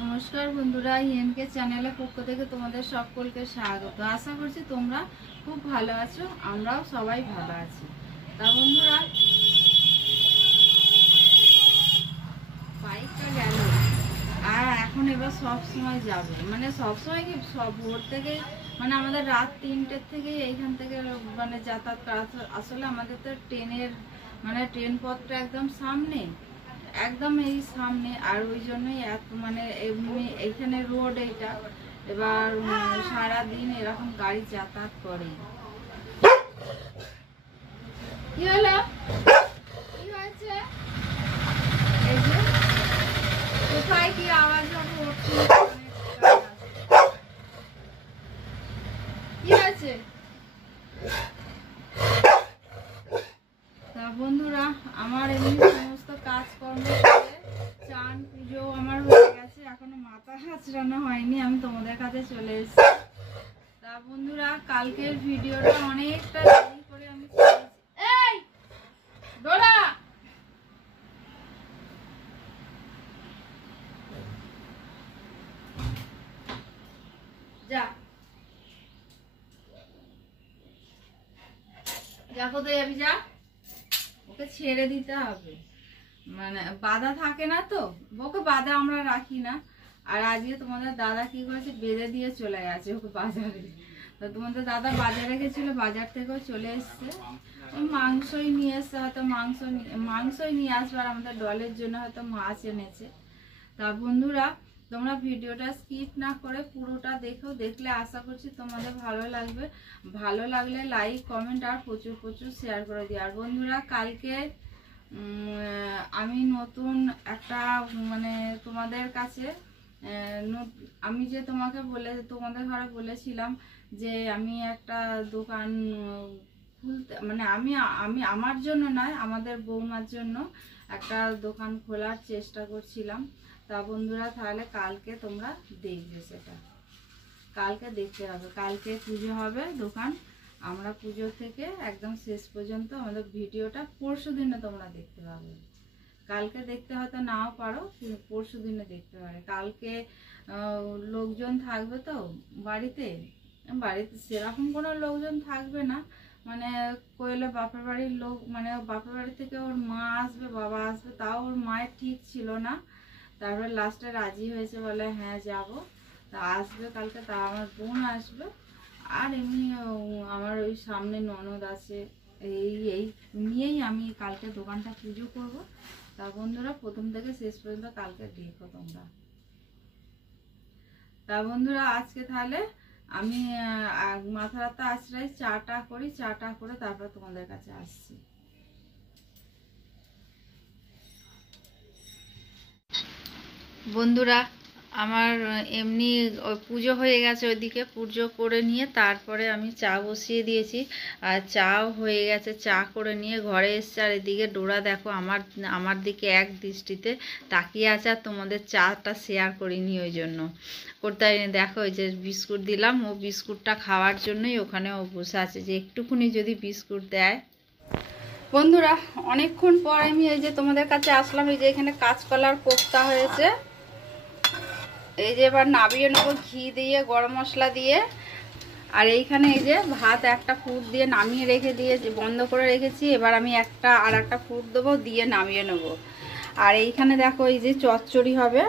নমস্কার বন্ধুরা, ইএমকে চ্যানেলের পক্ষ থেকে তোমাদের সকলকে স্বাগত। আশা করছি তোমরা খুব ভালো আছো, আমরাও সবাই ভালো আছি। তা বন্ধুরা, বাইকটা গেল আর এখন এবার সব সময় যাবে, মানে সব সময় কি সব ভোর থেকেই, মানে আমাদের রাত 3টের থেকেই এইখান থেকে মানে যাতায়াত করা। আসলে আমাদের তো ট্রেনের মানে ট্রেন পথটা একদম সামনে, একদম এই সামনে, আর ওই জন্যই মানে এমনি এইখানে রোড এইটা, এবার সারাদিন এরকম গাড়ি যাতায়াত করে। কি হলো, কি হয়েছে? এই যে কোথায় কি আওয়াজ হবে, কি হয়েছে? তা বন্ধুরা, আমার এমনি সমস্ত কাজকর্ম করে চান পুজো আমার হয়ে গেছে, এখনো মাথা হাঁচড়ানো হয়নি, আমি তোমাদের কাছে চলে এসেছি। তা বন্ধুরা, কালকের ভিডিওটা অনেকটা দেরি করে আমি এই ডোরা যা যা, কোথায় যাবি? যা, ওকে ছেড়ে দিতে হবে, মানে বাধা থাকে না তো, ওকে বাধা আমরা রাখি না। আর আজকে তোমাদের দাদা কি করেছে, বেঁধে দিয়ে চলে গেছে ওকে বাজারে। তো তোমাদের দাদা বাজারে গেছিল, বাজার থেকেও চলে এসছে, মাংসই নিয়ে এসছে, হয়তো মাংসই নিয়ে আসবে, আর আমাদের ডলের জন্য হয়তো মাছ এনেছে। তা বন্ধুরা, তোমরা ভিডিওটা স্কিপ না করে পুরোটা দেখো, দেখলে আশা করছি তোমাদের ভালো লাগবে। ভালো লাগলে লাইক কমেন্ট আর প্রচুর প্রচুর শেয়ার করে দিও। আর বন্ধুরা, কালকে আমি নতুন একটা মানে তোমাদের কাছে আমি যে তোমাদের ঘরে বলেছিলাম যে আমি একটা দোকান খুলতে, মানে আমি আমার জন্য নয়, আমাদের বৌমার জন্য একটা দোকান খোলার চেষ্টা করছিলাম। তা বন্ধুরা, তাহলে কালকে তোমরা দেখবে, সেটা কালকে দেখতে হবে। কালকে পুজো হবে, দোকান আমরা পুজো থেকে একদম শেষ পর্যন্ত আমাদের ভিডিওটা পরশু দিনে তোমরা দেখতে পাবে। কালকে দেখতে হয়তো নাও পারো, পরশু দিনে দেখতে পারে। কালকে লোকজন থাকবে তো বাড়িতে, সেরকম কোনো লোকজন থাকবে না, মানে কইলে বাপের বাড়ির লোক, মানে বাপের বাড়ি থেকে ওর মা আসবে, বাবা আসবে, তাও ওর মায়ের ঠিক ছিল না, তারপরে লাস্টে রাজি হয়েছে, বলে হ্যাঁ যাব। তা আসবে কালকে, তা আমার বোন আসবে, আর এমনি আমার ওই সামনে ননদ আছে, এই নিয়েই আমি কালকে দোকানটা পুজো করব। তা বন্ধুরা, প্রথম থেকে শেষ পর্যন্ত কালকে দেখো তোমরা। তা বন্ধুরা, আজকে তাহলে আমি মাথা রাতে আশ্রয় চাটা করি, চাটা করে তারপর তোমাদের কাছে আসছি। বন্ধুরা, আমার এমনি পুজো হয়ে গেছে, ওইদিকে পুজো করে নিয়ে তারপরে আমি চা বসিয়ে দিয়েছি, আর চাও হয়ে গেছে। চা করে নিয়ে ঘরে এসছে, আর এদিকে ডোরা দেখো আমার দিকে এক দৃষ্টিতে তাকিয়ে আছে, আর তোমাদের চাটা শেয়ার করিনি, ওই জন্য করতে পারিনি। দেখো, ওই যে বিস্কুট দিলাম, ও বিস্কুটটা খাওয়ার জন্যই ওখানে ও বসে আছে, যে একটুখানি যদি বিস্কুট দেয়। বন্ধুরা, অনেকক্ষণ পর আমি এই যে তোমাদের কাছে আসলাম। এই যে এখানে কাঁচকলার কোফতা হয়েছে, এই যে এবার নাবিয়ে নেবো ঘি দিয়ে, গরম মশলা দিয়ে। আর এইখানে এই যে ভাত একটা ফুট দিয়ে নামিয়ে রেখে দিয়ে বন্ধ করে রেখেছি, এবার আমি আর একটা ফুট দেবো, দিয়ে নামিয়ে নেব। আর এইখানে দেখো, এই যে চচ্চড়ি হবে,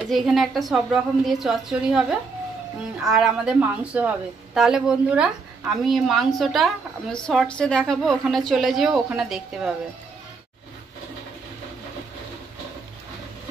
এই যে এখানে একটা সব রকম দিয়ে চচ্চড়ি হবে, আর আমাদের মাংস হবে। তাহলে বন্ধুরা, আমি মাংসটা শর্টসে দেখাবো, ওখানে চলে যেও, ওখানে দেখতে পাবে।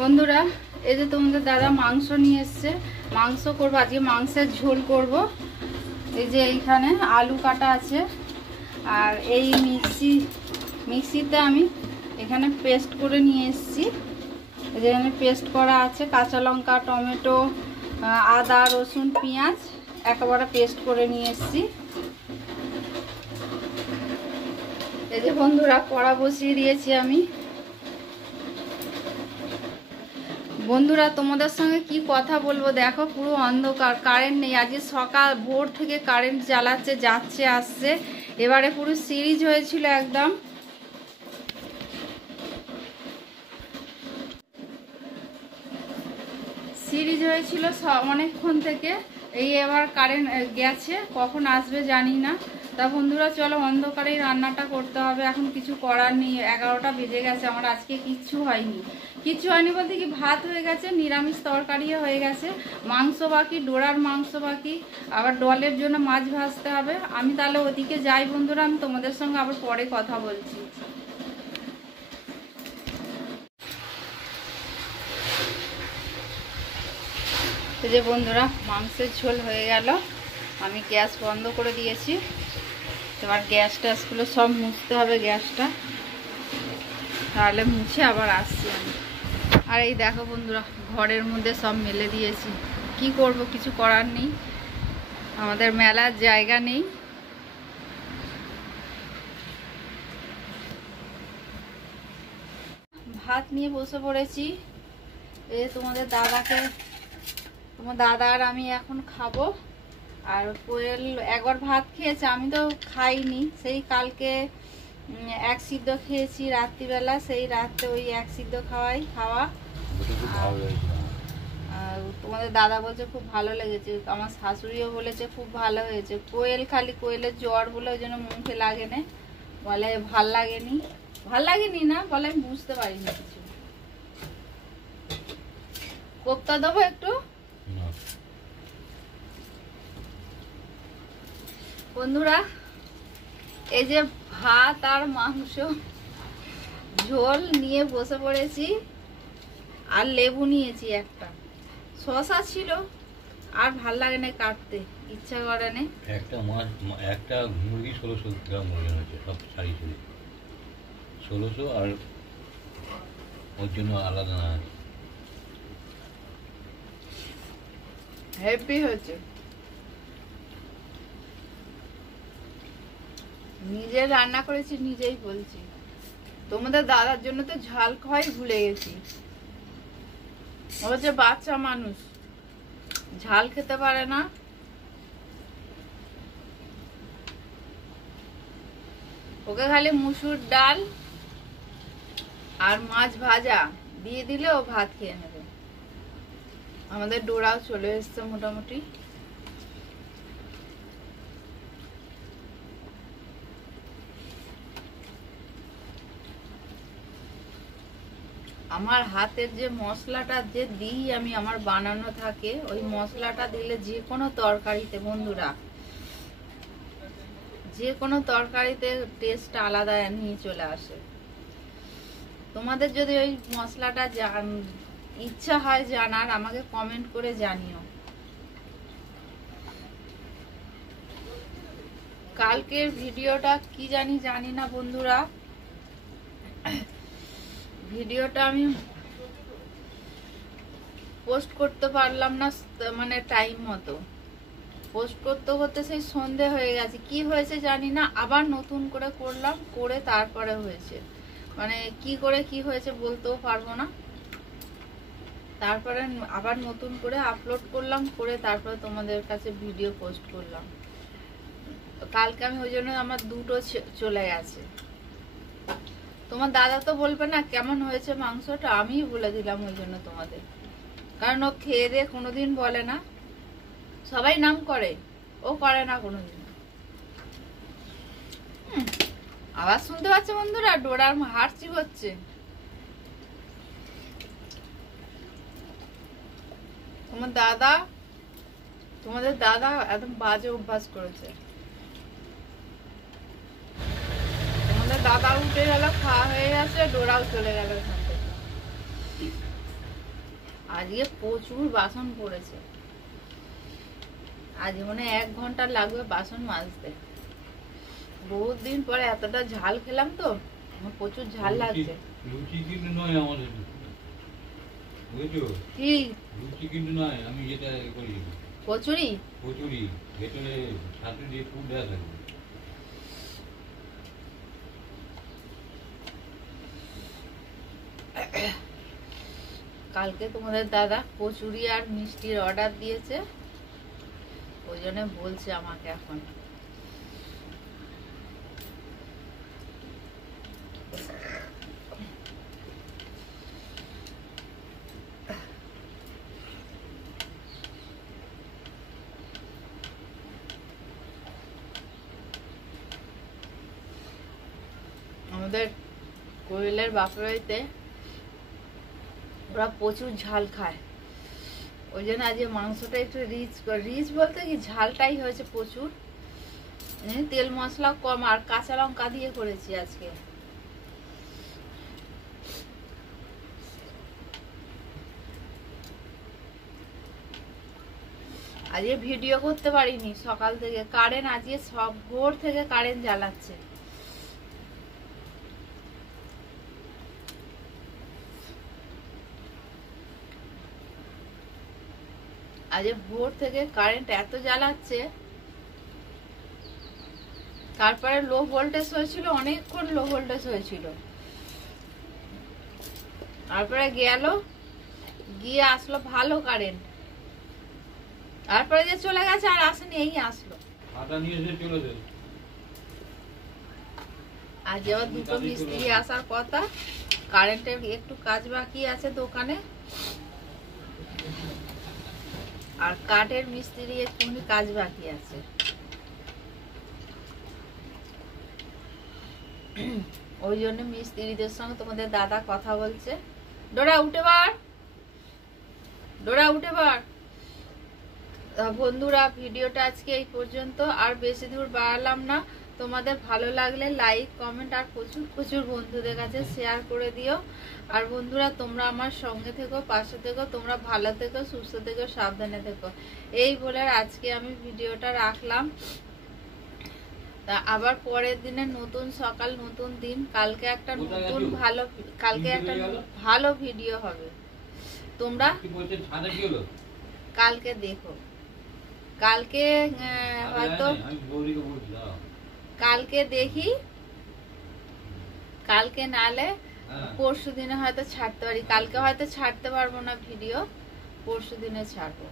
বন্ধুরা, এই যে তোমাদের দাদা মাংস নিয়ে এসছে, মাংস করবো আজকে, মাংসের ঝোল করব। এই যে এইখানে আলু কাটা আছে, আর এই মিক্সিতে আমি এখানে পেস্ট করে নিয়ে এসেছি। এই যে এখানে পেস্ট করা আছে, কাঁচা লঙ্কা, টমেটো, আদা, রসুন, পেঁয়াজ একেবারে পেস্ট করে নিয়ে এসেছি। এই যে বন্ধুরা, কড়া বসিয়ে দিয়েছি আমি। বন্ধুরা, তোমাদের সঙ্গে কি কথা বলবো, দেখো পুরো অন্ধকার, কারেন্ট নেই। আজকে সকাল ভোর থেকে কারেন্ট জ্বালাচ্ছে, যাচ্ছে আসছে, এবারে পুরো সিরিজ হয়েছিল একদম। সিরিজ হয়েছিল অনেকক্ষণ থেকে, এই এবার কারেন্ট গেছে, কখন আসবে জানি না। তা বন্ধুরা চলো অন্ধকারেই রান্নাটা করতে হবে, এখন কিছু করার নেই। 11টা বেজে গেছে, আমার আজকে কিচ্ছু হয়নি বলতে কি, ভাত হয়ে গেছে, নিরামিষ তরকারিও হয়ে গেছে, মাংস বাকি, ডোরার মাংস বাকি, আবার ডলের জন্য মাছ ভাজতে হবে। আমি তাহলে ওদিকে যাই বন্ধুরা, আমি তোমাদের সঙ্গে আবার পরে কথা বলছি। তো যে বন্ধুরা, মাংসের ঝোল হয়ে গেল, আমি গ্যাস বন্ধ করে দিয়েছি। এবার গ্যাস ট্যাসগুলো সব মুছতে হবে, গ্যাসটা, তাহলে মুছে আবার আসছি আমি। আর এই দেখো বন্ধুরা, ঘরের মধ্যে সব মেলে দিয়েছি, কি করব, কিছু করার নেই, আমাদের মেলার জায়গা নেই। ভাত নিয়ে বসে পড়েছি, তোমাদের দাদা আর আমি এখন খাবো। আর কোয়েল একবার ভাত খেয়েছে, আমি তো খাইনি, সেই কালকে এক সিদ্ধ খেয়েছি রাত্রিবেলা, সেই রাত্রে ওই এক সিদ্ধ খাওয়া। তোমাদের দাদা বলছে খুব ভালো লেগেছে, আমার শাশুড়িও বলেছে খুব ভালো হয়েছে। কোয়েলের জ্বর বলে ওই জন্য মুখে লাগে না, বলে ভাল লাগেনি না, বলে আমি বুঝতে পারিনি কিছু। কোপ্তা দেবো একটু বন্ধুরা, এই যে ভাত আর মাংস ঝোল নিয়ে বসে পড়েছি, আর লেবু নিয়েছি একটা, শসা ছিল, আর ভাল লাগে না, কাটতে ইচ্ছা করে না। একটা মুরগি 1600 গ্রাম ওজন হয়েছে, সব সারি 1600, আর ওর জন্য আলাদা না, হেভি হয়েছে। নিজে রান্না করেছি, নিজেই বলছি। তোমাদের দাদার জন্য তো ঝাল খাওয়াই ভুলে গেছি, ও যে বাচ্চা মানুষ, ঝাল খেতে পারে না। ওকে খালি মুসুর ডাল আর মাছ ভাজা দিয়ে দিলে ও ভাত খেয়ে নেবে। আমাদের ডোরাও চলে এসছে মোটামুটি। আমার হাতের যে মশলাটা যে দিই আমি, আমার বানানো থাকে, ওই মশলাটা দিলে যে কোনো তরকারিতে বন্ধুরা, যে কোনো তরকারিতে টেস্ট আলাদা নিয়ে চলে আসে। তোমাদের যদি ওই মশলাটা ইচ্ছা হয় জানার, আমাকে কমেন্ট করে জানিও। কালকের ভিডিওটা কি জানি না বন্ধুরা, ভিডিওটা আমি পোস্ট করতে পারলাম না, মানে টাইম মতো পোস্ট করতে সেই সন্ধে হয়ে গেছে। কি হয়েছে জানি না, আবার নতুন করে করলাম, করে তারপরে হয়েছে, মানে কি হয়েছে বলতেও পারবো না। তারপরে আবার নতুন করে আপলোড করলাম, করে তারপরে তোমাদের কাছে ভিডিও পোস্ট করলাম। কালকে আমি ওই জন্য আমার দুটো চলে গেছে। তোমার দাদা তো বলবে না কেমন হয়েছে মাংসটা, আমিই বলে দিলাম ওই জন্য তোমাদের, কারণ ও খেয়ে দিয়ে কোনোদিন বলে না, সবাই নাম করে, ও করে না কোনোদিন। আওয়াজ শুনতে পাচ্ছে বন্ধুরা, ডোরার হাড় চিবোচ্ছে। তোমাদের দাদা একদম বাজে অভ্যাস করেছে। তোমাদের দাদা উঠে গেল, খাওয়া হয়ে গেছে, ডোরাও চলে গেল এখান থেকে। আজকে প্রচুর বাসন পড়েছে, আজ মনে 1 ঘন্টা লাগবে বাসন মাজতে। বহুত দিন পরে এতটা ঝাল খেলাম তো, আমার প্রচুর ঝাল লাগছে। লুচি কিন্তু নয় আমাদের, বুঝছো কি লুচি কিন্তু নয়, আমি যেটা করি কচুরি, ভেতরে ছাতু দিয়ে ফুল দেওয়া থাকবে। কালকে তোমাদের দাদা কচুরি আর মিষ্টির অর্ডার দিয়েছে, ওই জন্য বলছে আমাকে এখন। আমাদের কোয়েলের বাপের বাড়িতে ওরা প্রচুর ঝাল খায়, ওই জন্য আজকে মাংসটা একটু রিচ বলতে কি ঝালটাই হয়েছে প্রচুর। তেল মশলা কম আর কাঁচা লঙ্কা দিয়ে করেছি আজকে। আজকে ভিডিও করতে পারিনি সকাল থেকে, কারেন্ট আজকে সব ভোর থেকে কারেন্ট জ্বালাচ্ছে। আজ ভোর থেকে কারেন্ট এত জ্বালাচ্ছে, তারপরে লো ভোল্টেজ হয়েছিল, অনেকক্ষণ লো ভোল্টেজ হয়েছিল, তারপরে গেল, গিয়ে আসলো ভালো কারেন্ট, তারপরে যে চলে গেছে আর আসেনি, এই আসলো। আজ আবার দুটো মিস্ত্রি আসার কথা, কারেন্টের একটু কাজ বাকি আছে দোকানে, আর কাঠের মিস্ত্রি একটু কাজ বাকি আছে। ওই জন্য মিস্ত্রিদের সঙ্গে তোমাদের দাদা কথা বলছে। ডোরা উঠে বার, ডোরা উঠে বার। বন্ধুরা, ভিডিওটা আজকে এই পর্যন্ত, আর বেশি দূর বাড়ালাম না। তোমাদের ভালো লাগলে লাইক কমেন্ট আর প্রচুর প্রচুর বন্ধুদের কাছে শেয়ার করে দিও। আর বন্ধুরা, তোমরা আমার সঙ্গে থেকো, পাশে থেকো, তোমরা ভালো থেকো, সুস্থ থেকো, সাবধানে থেকো, এই বলে আজকে আমি ভিডিওটা রাখলাম। তা আবার পরের দিনে নতুন সকাল, নতুন দিন, কালকে একটা নতুন ভালো ভিডিও হবে, তোমরা কালকে দেখো। কালকে হয়তো কালকে দেখি, কালকে নালে পরশু দিনে হয়তো ছাড়তে পারি, কালকে হয়তো ছাড়তে পারবো না ভিডিও, পরশু দিনে ছাড়বো।